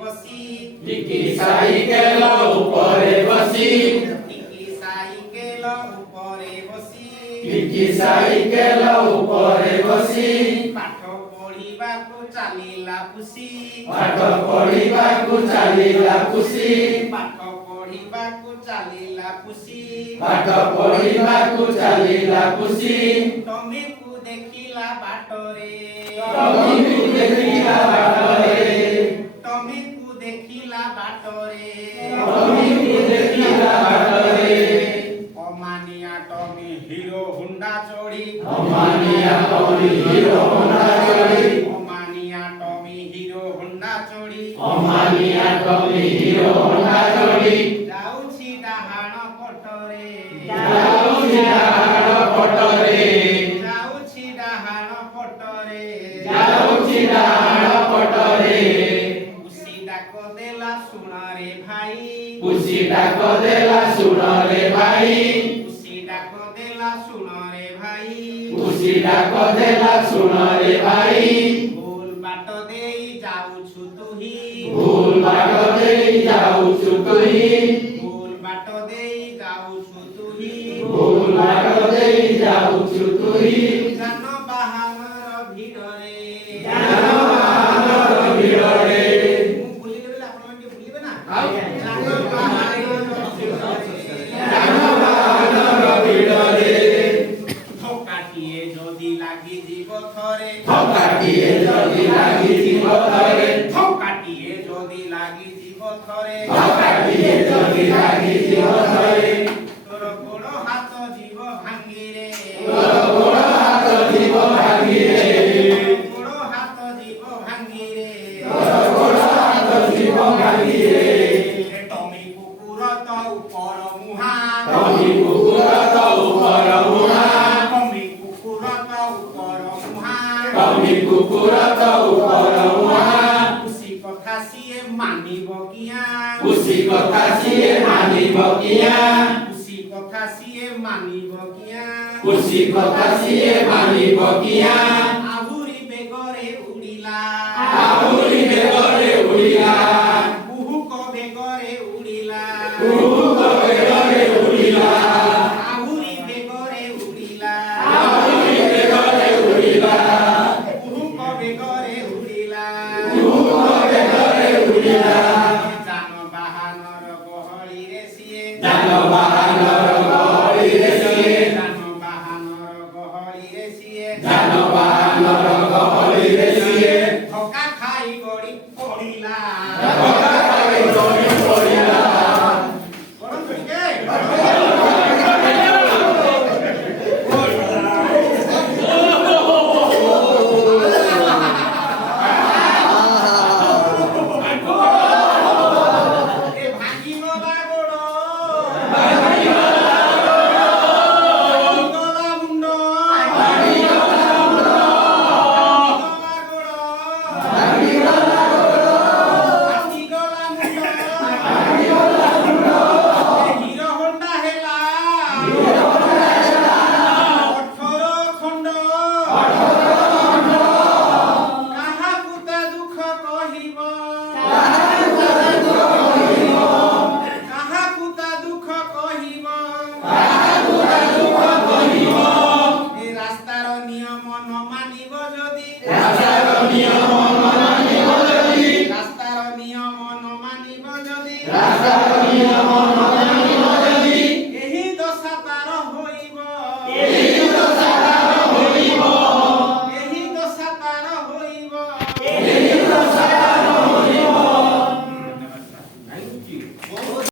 बसी टिकी साइकेल उपरे बसी टिकी साइकेल उपरे बसी टिकी साइकेल उपरे बसी पाठ पढ़िबाकु चलिला खुशी पाठ पढ़िबाकु चलिला खुशी पाठ पढ़िबाकु चलिला खुशी पाठ पढ़िबाकु चलिला खुशी तमेकु देखिला बाटरे तमीकु देखिला बाटरे तमेकु देखिला बाटरे तमीकु देखिला बाटरे अमानिया तमे हीरो हुंडा चोरी अमानिया तमी हीरो होंडा चोरी अमानिया तमे हीरो हुंडा चोरी अमानिया तमी हीरो होंडा चोरी जाउछि डाहाण पटरे जाउछि डाहाण पटरे जाउछि डाहाण पटरे जाउछि डाहाण पटरे खुशी डाक देला सुण रे भाई खुशी डाक देला सुन रे भाई खुशी डाक देला सुण रे भाई खुशी डाक देला सुन रे भाई भूल बाट देई जाउछु तुही भूल बाट देई जाउछु तुही भूल बाट देई जाउछु तुही भूल बाट देई जाउछु तुही जान बाहानर भिड़रे जानवानर भिड़रे मु भूली देबे आपण माने भूलिबे ना जान जानवानर भिड़रे धोकाटिए जदि लागि जीव थरे धक्काटिए जदि लागि जीव थरे धोकाटिए जदि लागि जीव थरे धक्काटिए जदि लागि जीव थरे तोर गोड़ हाथ जीव भांगी रे तोर गोड़ हाथ जीव भांगी रे गोड़ हाथ जीव भांगी रे तोर गोड़ हाथ जीव भांगी रे टमी कुकुर तो ऊपर मुहा तमी कुकुर तो ऊपर मुहा टमी कुकुर तो ऊपर मुहा तमी कुकुर तो ऊपर मुहा खुशी कथा सिए मानिब किया खुशी कथा सिए मानिब किया खुशी कथा सिए मानिब किया खुशी कथा सिए मानिब किया आहुरी बेगरे उड़िला आहुरी बेगरे उड़िला कुहुक बेगरे उड़िला कुहुक बेगरे उड़िला आहुरी बेगरे उड़िला आहुरी बेगरे उड़िला कुहुक बेगरे उड़िला कुहुक बेगरे उड़िला जान बाहानर गहळी रे सिए जानवानर गहळी रे सिए जानवाहनर गहळी रे सिए जानवानर गहळी रे सिए धक्का खाई गड़ी पड़िला धक्का खाई गड़ी पड़िला बरन तुके ए भागी गला गोड़ भागी गला मुंड भागी गला गोड़ भागी गला मुंड हीरो होंडा हेला 18 खंड काहाकु ता दुख कहिब काहाकु ता दुख कहिब ए रास्तार नियम न मानिब जदि रास्तार नियम न मानिब जदि रास्तार नियम न मानिब जदि रास्तार नियम न